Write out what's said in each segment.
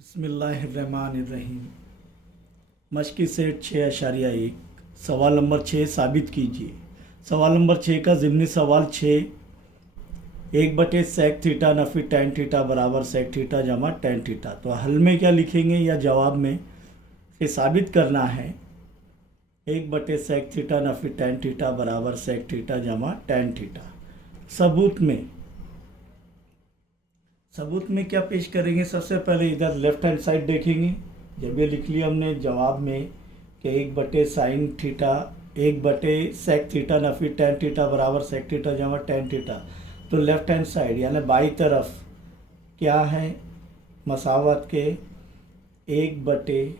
बिस्मिल्लाहिर्रहमानिर्रहीम। मश्की सेट 6.1 सवाल नंबर 6 साबित कीजिए। सवाल नंबर 6 का ज़िमनी सवाल 6 एक बटे सेक थीटा नफ़ी टेन थीटा बराबर सेक थीटा जमा टेन थीटा। तो हल में क्या लिखेंगे या जवाब में ये साबित करना है एक बटे सेक थीटा नफ़ी टेन थीटा बराबर सेक थीटा जमा टेन थीटा। सबूत में क्या पेश करेंगे? सबसे पहले इधर लेफ्ट हैंड साइड देखेंगे। जब ये लिख लिया हमने जवाब में कि एक बटे साइन थीटा एक बटे सेक थीटा नफ़ी टेन थीटा बराबर सेक थीटा जमा टेन थीटा, तो लेफ्ट हैंड साइड यानी बाई तरफ क्या है? मसावत के एक बटे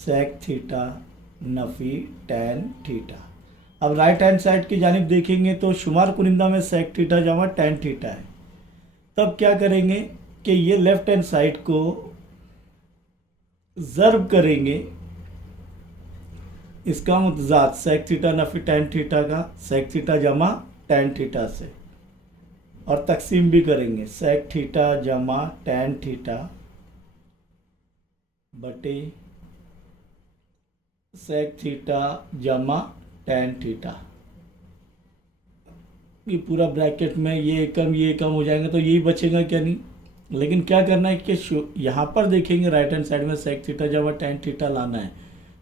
सेक थीटा नफ़ी टेन थीटा। अब राइट हैंड साइड की जानिब देखेंगे तो शुमार कुनिंदा में सेक थीटा जमा टेन थीटा है। तब क्या करेंगे कि ये लेफ्ट हैंड साइड को ज़र्ब करेंगे इसका मुतजाद सेक थीटा नफ़ी टेन थीटा का सेक थीटा जमा टेन थीटा से, और तकसीम भी करेंगे सेक थीटा जमा टेन थीटा बटे सेक थीटा जमा टेन थीटा। ये पूरा ब्रैकेट में ये कम हो जाएंगे तो यही बचेगा क्या? नहीं। लेकिन क्या करना है कि यहाँ पर देखेंगे राइट हैंड साइड में सेक थीटा जमा टेन थीटा लाना है।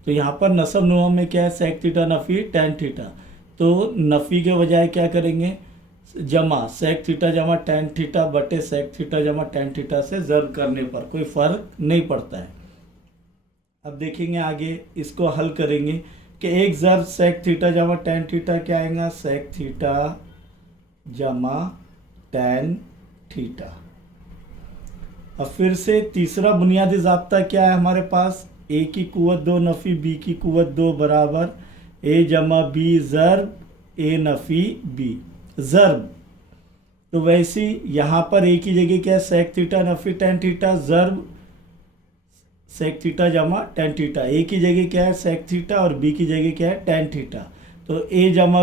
तो यहाँ पर नसब नुमा में क्या है? सेक थीटा नफ़ी टेन थीटा। तो नफ़ी के बजाय क्या करेंगे? जमा सेक थीटा जमा टेन थीटा बटे सेक थीटा जमा टेन थीटा से ज़र्ब करने पर कोई फ़र्क नहीं पड़ता है। अब देखेंगे आगे इसको हल करेंगे कि एक ज़र्ब सेक थीटा जमा टेन थीटा क्या आएगा? सेक थीटा जमा टेन थीटा। अब फिर से तीसरा बुनियादी ज़ाब्ता क्या है हमारे पास? ए की कुव्वत दो नफ़ी बी की कुव्वत दो बराबर ए जमा बी ज़र्ब ए नफ़ी बी ज़र्ब। तो वैसे यहाँ पर ए की जगह क्या है? सेक थीटा नफ़ी टेन थीटा ज़र्ब सेक थीटा जमा टेन थीटा। ए की जगह क्या है? सेक थीटा, और बी की जगह क्या है? Ten theta. तो ए जमा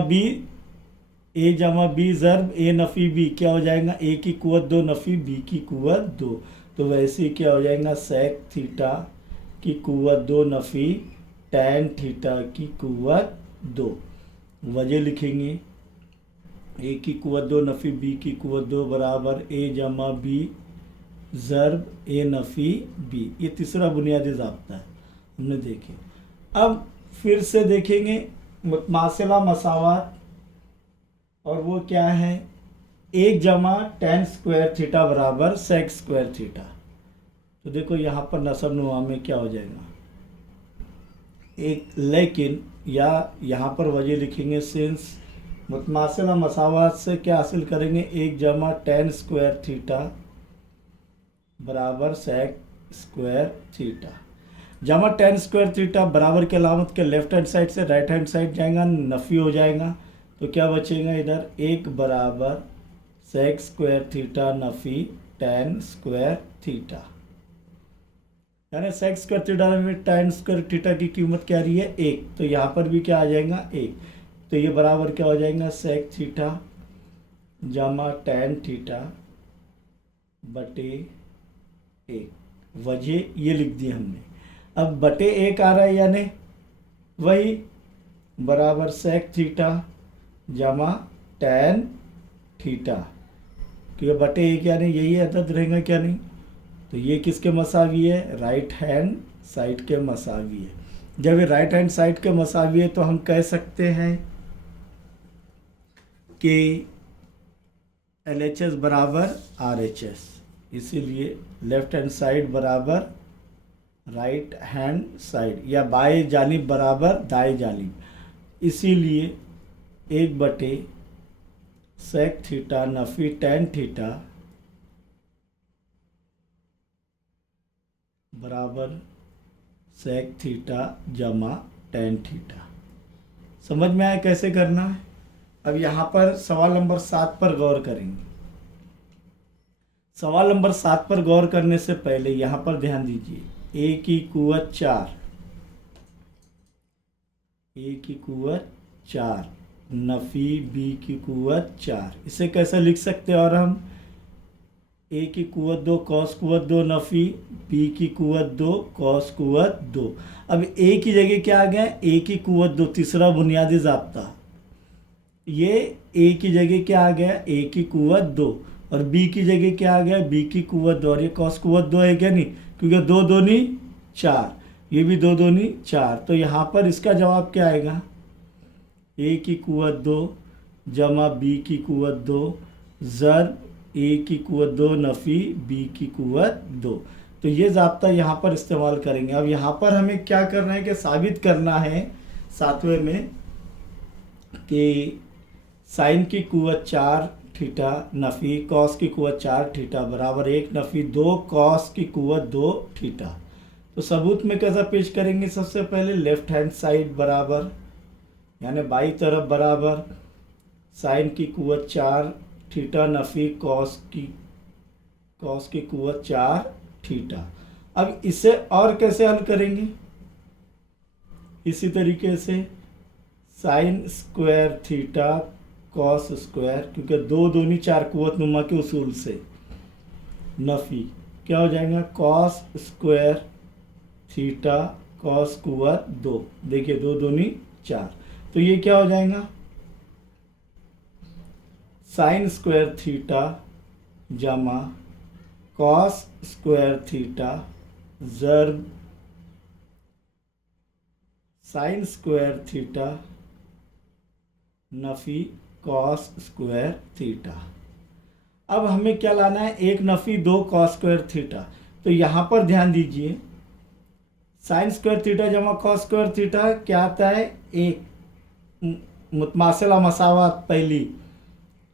बी ज़र्ब ए नफ़ी बी क्या हो जाएगा? ए की कुव्वत दो नफ़ी बी की कुव्वत दो। तो वैसे ही क्या हो जाएगा? सेक थीटा की कुव्वत दो नफ़ी टेन थीटा की कुव्वत दो। वजह लिखेंगे ए की कुव्वत दो नफ़ी बी की कुव्वत दो बराबर ए जमा बी ज़र्ब ए नफ़ी बी। ये तीसरा बुनियादी ज़ाब्ता है हमने देखे। अब फिर से देखेंगे मुतमासिला मसावात, और वो क्या है? एक जमा टेन स्क्वायर थीटा बराबर सेक स्क्वायर थीटा। तो देखो यहाँ पर नसब नुमा में क्या हो जाएगा? एक, लेकिन या यहाँ पर वजह लिखेंगे सिंस मुतमासिला मसावात से क्या हासिल करेंगे? एक जमा टेन स्क्वायर थीटा बराबर सेक स्क्वायर थीटा। जमा टेन स्क्वायर थीटा बराबर के अलामत के लेफ्ट हैंड साइड से राइट हैंड साइड जाएगा, नफ़ी हो जाएगा। तो क्या बचेगा इधर? एक बराबर सेक स्क्वायर थीटा नफ़ी टेन स्क्वायर थीटा, यानी सेक स्क्वायर थीटा में टेन स्क्वायर थीटा की कीमत क्या आ रही है? एक। तो यहाँ पर भी क्या आ जाएगा? एक। तो ये बराबर क्या हो जाएगा? सेक थीटा जमा टेन थीटा बटे एक। वजह ये लिख दी हमने। अब बटे एक आ रहा है यानी वही बराबर सेक थीटा जमा टेन थीटा, क्योंकि बटे एक यानी यही अदद रहेगा क्या? नहीं। तो ये किसके मसावी है? राइट हैंड साइड के मसावी है। जब ये राइट हैंड साइड के मसावी है तो हम कह सकते हैं कि LHS बराबर RHS, इसीलिए लेफ्ट हैंड साइड बराबर राइट हैंड साइड या बाएं जानिब बराबर दाएं जानिब। इसीलिए एक बटे सेक थीटा नफ़ी टेन थीटा बराबर सेक थीटा जमा टेन थीटा। समझ में आया कैसे करना है? अब यहाँ पर सवाल नंबर 7 पर गौर करेंगे। सवाल नंबर 7 पर गौर करने से पहले यहाँ पर ध्यान दीजिए, ए की कुव्वत 4 ए की कुव्वत 4 नफ़ी बी की कुव्वत 4। इसे कैसे लिख सकते हैं? और हम ए की कुवत 2 कॉस कुवत 2 नफ़ी बी की कुवत 2 कॉस कुवत 2। अब ए की जगह क्या आ गया, ए की कुवत 2, तीसरा बुनियादी ज़ाब्ता। ये ए की जगह क्या आ गया, ए की कुवत 2, और बी की जगह क्या आ गया, बी की कुवत 2, और ये कॉस कुवत 2 है क्या नहीं, क्योंकि 2 दूनी 4, ये भी 2 दूनी 4। तो यहाँ पर इसका जवाब क्या आएगा, ए की कुवत 2 जमा बी की कुवत 2 ज़र ए की कुवत 2 नफ़ी बी की कुवत 2। तो ये ज़ाब्ता यहाँ पर इस्तेमाल करेंगे। अब यहाँ पर हमें क्या करना है कि साबित करना है सातवें में कि साइन की कुवत 4 थीटा नफ़ी कॉस की कुवत 4 थीटा बराबर 1 नफ़ी 2 कॉस की कुवत 2 थीटा। तो सबूत में कैसा पेश करेंगे, सबसे पहले लेफ्ट हैंड साइड बराबर, यानी बाई तरफ बराबर साइन की कुवत 4 थीटा नफ़ी कॉस की कुवत 4 थीटा। अब इसे और कैसे हल करेंगे, इसी तरीके से sign square theta cos square, क्योंकि 2 दूनी 4 कुवत नुमा के उसूल से, नफ़ी क्या हो जाएगा कॉस स्क्वायर थीटा कॉस कुवत 2। देखिए 2 दूनी 4, तो ये क्या हो जाएगा साइन स्क्वायर थीटा जमा कॉस स्क्वायर थीटा ज़र्ब साइन स्क्वायर थीटा नफ़ी कॉस स्क्वायर थीटा। अब हमें क्या लाना है, 1 नफ़ी 2 कॉस स्क्वायर थीटा। तो यहाँ पर ध्यान दीजिए, साइन स्क्वायर थीटा जमा कॉस स्क्वायर थीटा क्या आता है, एक मुतमासिला मसावत पहली,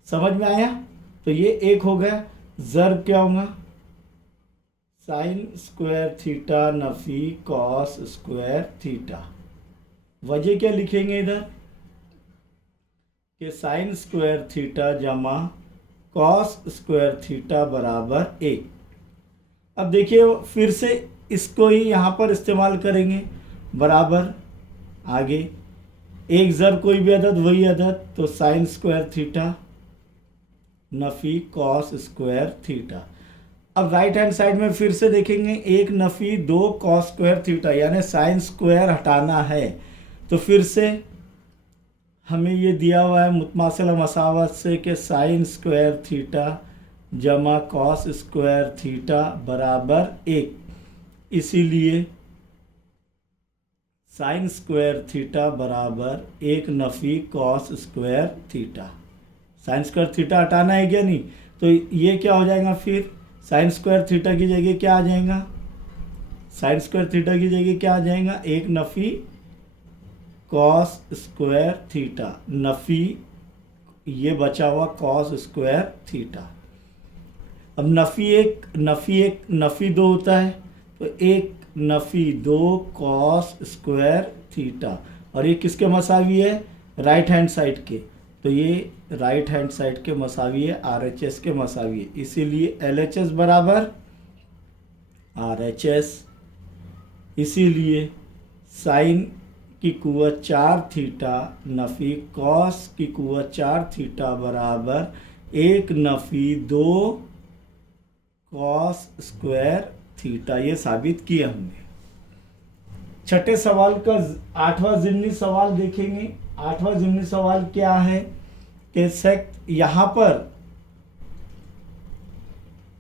समझ में आया। तो ये 1 हो गया, ज़र्ब क्या होगा साइन स्क्वायर थीटा नफ़ी कॉस स्क्वायर थीटा। वजह क्या लिखेंगे इधर कि साइन स्क्वायर थीटा जमा कॉस स्क्वायर थीटा बराबर 1। अब देखिए फिर से इसको ही यहाँ पर इस्तेमाल करेंगे, बराबर आगे एक ज़र कोई भी अदद वही अदद, तो साइन स्क्वायर थीटा नफ़ी कॉस स्क्वायर थीटा। अब राइट हैंड साइड में फिर से देखेंगे 1 नफ़ी 2 कॉस स्क्वायर थीटा, यानी साइन स्क्वायर हटाना है। तो फिर से हमें ये दिया हुआ है मुतमासिला मसावत से कि साइन स्क्वायर थीटा जमा कॉस स्क्वायर थीटा बराबर 1, इसीलिए साइन स्क्वायर थीटा बराबर 1 नफ़ी cos square theta. Sine square theta हटाना है क्या नहीं, तो ये क्या हो जाएगा, फिर साइन स्क्वायर थीटा की जगह क्या आ जाएगा, साइन स्क्वायर थीटा की जगह क्या आ जाएगा 1 नफ़ी कॉस स्क्वायर थीटा नफ़ी ये बचा हुआ कॉस स्क्वायर थीटा। अब नफ़ी एक नफ़ी 2 होता है, तो 1 नफ़ी 2 कॉस स्क्वायर थीटा, और ये किसके मसावी है, राइट हैंड साइड के, तो ये राइट हैंड साइड के मसावी है, RHS के मसावी है, इसीलिए LHS बराबर RHS। इसीलिए साइन की कुवत 4 थीटा नफ़ी कॉस की कुवत 4 थीटा बराबर 1 नफ़ी 2 कॉस स्क्वायर थीटा। ये साबित किया हमने। छठे सवाल का 8वां ज़िमनी सवाल देखेंगे। 8वां ज़िमनी सवाल क्या है कि सेक यहाँ पर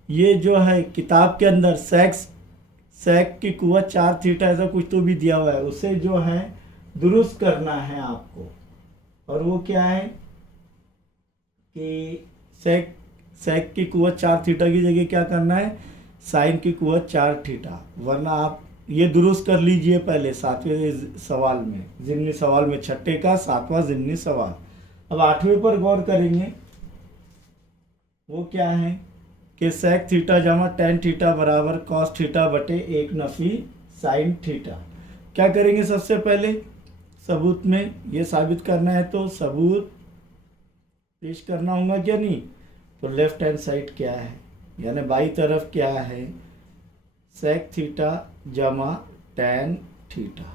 ये जो है किताब के अंदर सेक की कुवत 4 थीटा ऐसा कुछ तो भी दिया हुआ है, उसे जो है दुरुस्त करना है आपको। और वो क्या है कि सेक की कुवत 4 थीटा की जगह क्या करना है, साइन की कुवत 4 थीटा, वरना आप ये दुरुस्त कर लीजिए पहले 7वें सवाल में, ज़िमनी सवाल में, छठे का 7वां ज़िमनी सवाल। अब 8वें पर गौर करेंगे, वो क्या है कि सेक थीटा जमा टेन थीटा बराबर कॉस थीटा बटे 1 नफ़ी साइन थीटा। क्या करेंगे, सबसे पहले सबूत में ये साबित करना है, तो सबूत पेश करना होगा क्या नहीं। तो लेफ्ट हैंड साइड क्या है, यानी बाई तरफ क्या है, सेक थीटा जमा टेन थीटा।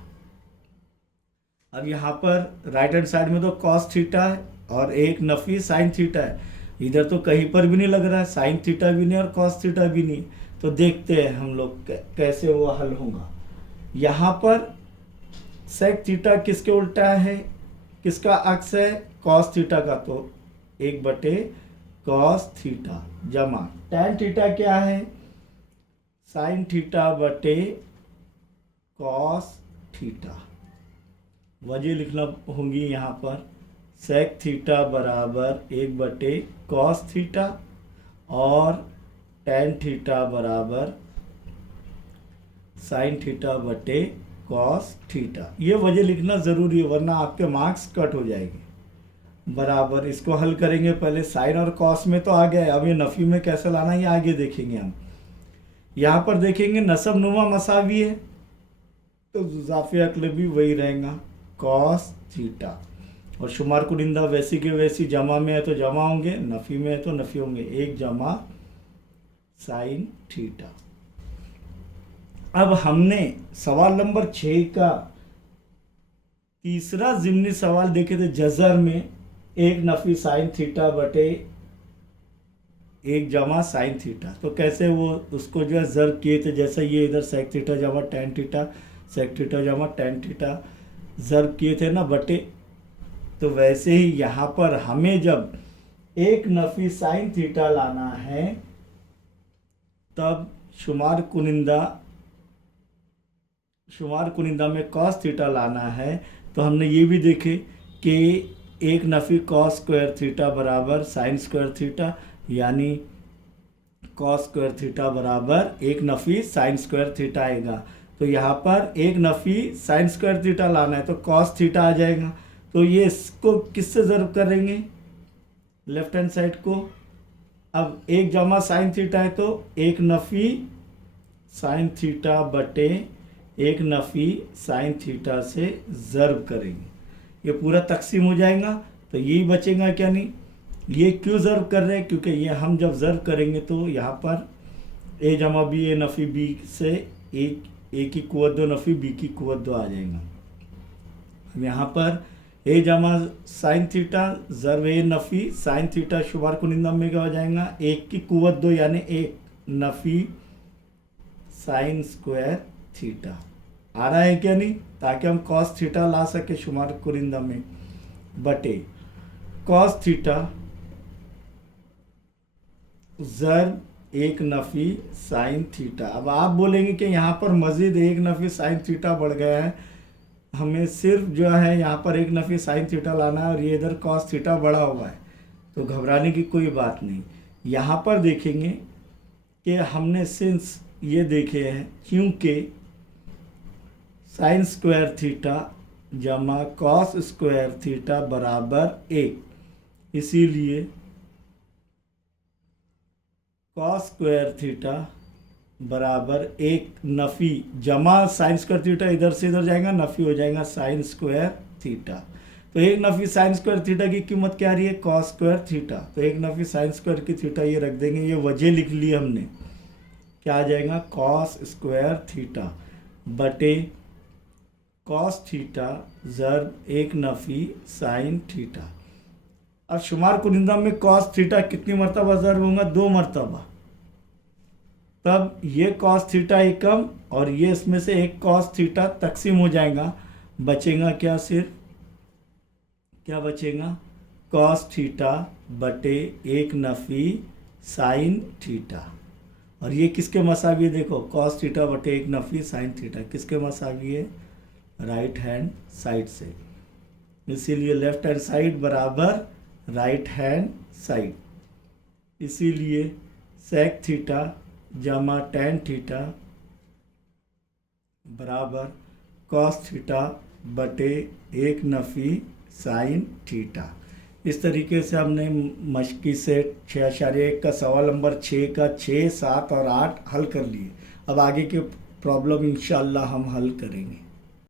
अब यहाँ पर राइट हैंड साइड में तो कॉस थीटा है और 1 नफ़ी साइन थीटा है, इधर तो कहीं पर भी नहीं लग रहा है, साइन थीटा भी नहीं और कॉस थीटा भी नहीं। तो देखते हैं हम लोग कैसे वो हल होगा। यहाँ पर सेक थीटा किसके उल्टा है, किसका अक्स है, कॉस थीटा का, तो 1 बटे कॉस थीटा जमा टैन थीटा क्या है, साइन थीटा बटे कॉस थीटा। वजह लिखना होंगी यहाँ पर, सेक थीटा बराबर 1 बटे कॉस थीटा और टैन थीटा बराबर साइन थीटा बटे कॉस थीटा। ये वजह लिखना ज़रूरी है वरना आपके मार्क्स कट हो जाएंगे। बराबर इसको हल करेंगे, पहले साइन और कॉस में तो आ गया है, अब ये नफ़ी में कैसे लाना है ये आगे देखेंगे हम। यहाँ पर देखेंगे नसब नुमा मसावी है तो ज़ाफ़े अक्ल भी वही रहेगा कॉस थीटा, और शुमार कुनिंदा वैसी के वैसी, जमा में है तो जमा होंगे, नफ़ी में है तो नफ़ी होंगे, 1 जमा साइन थीटा। अब हमने सवाल नंबर 6 का तीसरा ज़िमनी सवाल देखे थे जज़र में, 1 नफ़ी साइन थीटा बटे 1 जमा साइन थीटा। तो कैसे वो उसको जो है ज़र्ब किए थे, जैसे ये इधर सेक थीटा जमा टैन थीटा, सेक थीटा जमा टैन थीटा ज़र्ब किए थे ना बटे, तो वैसे ही यहाँ पर हमें जब 1 नफ़ी साइन थीटा लाना है तब शुमार कुनिंदा में कॉस थीटा लाना है। तो हमने ये भी देखे कि 1 नफ़ी कॉस स्क्वायर थीटा बराबर साइन स्क्वायर थीटा, यानी कॉस स्क्वायर थीटा बराबर 1 नफ़ी साइन स्क्वायर थीटा आएगा। तो यहाँ पर 1 नफ़ी साइन स्क्वायर थीटा लाना है तो कॉस थीटा आ जाएगा। तो ये इसको किससे ज़र्ब करेंगे, लेफ्ट हैंड साइड को। अब 1 जमा साइन थीटा है तो 1 नफ़ी साइन थीटा बटे 1 नफ़ी साइन थीटा से ज़र्ब करेंगे, ये पूरा तकसीम हो जाएगा। तो यही बचेगा क्या, नहीं ये क्यों ज़र्ब कर रहे हैं, क्योंकि ये हम जब ज़र्ब करेंगे तो यहाँ पर ए जमा बी, ए नफ़ी बी से ए की कुव्वत 2 नफ़ी बी की कुव्वत 2 आ जाएगा। अब यहाँ पर ए जमा साइन थीटा ज़र्ब ए नफ़ी साइन थीटा शुमार कुनिंदा में क्या हो जाएगा, 1 की कुव्वत 2 यानी 1 नफ़ी साइन स्क्वायर थीटा आ रहा है क्या, नहीं, ताकि हम कॉस थीटा ला सके शुमार कुनिंदा में, बटे कॉस थीटा ज़र्ब 1 नफ़ी साइन थीटा। अब आप बोलेंगे कि यहाँ पर मज़ीद 1 नफ़ी साइन थीटा बढ़ गया है, हमें सिर्फ जो है यहाँ पर 1 नफ़ी साइन थीटा लाना है और ये इधर कॉस थीटा बढ़ा हुआ है। तो घबराने की कोई बात नहीं। यहाँ पर देखेंगे कि हमने सिंस ये देखे हैं क्योंकि साइन स्क्वायर थीटा जमा कॉस स्क्वायर थीटा बराबर 1, इसीलिए कॉस स्क्वायर थीटा बराबर 1 नफ़ी जमा साइन स्क्वायर थीटा, इधर से इधर जाएगा नफ़ी हो जाएगा साइन स्क्वायर थीटा। तो 1 नफ़ी साइन स्क्वायर थीटा की कीमत क्या आ रही है, कॉस स्क्वायर थीटा। तो 1 नफ़ी साइन स्क्वायर की थीटा ये रख देंगे, ये वजह लिख ली हमने, क्या आ जाएगा कॉस स्क्वायर थीटा बटे कॉस थीटा ज़र्ब 1 नफ़ी साइन थीटा। अब शुमार कुनिंदा में कॉस थीटा कितनी मरतबा ज़र्ब होगा, 2 मरतबा, तब ये कॉस थीटा एकम और ये इसमें से एक कॉस थीटा तकसीम हो जाएगा, बचेगा क्या, सिर्फ क्या बचेगा, कॉस थीटा बटे 1 नफ़ी साइन थीटा। और ये किसके मसावी है, देखो कॉस थीटा बटे 1 नफ़ी साइन थीटा किसके मसावी है, राइट हैंड साइड से, इसीलिए लेफ्ट हैंड साइड बराबर राइट हैंड साइड, इसीलिए सेक थीटा जमा टैन थीटा बराबर कॉस थीटा बटे 1 नफ़ी साइन थीटा। इस तरीके से हमने मश्की सेट 6.1 का सवाल नंबर 6 का 6, 7 और 8 हल कर लिए। अब आगे के प्रॉब्लम इंशाअल्लाह हम हल करेंगे।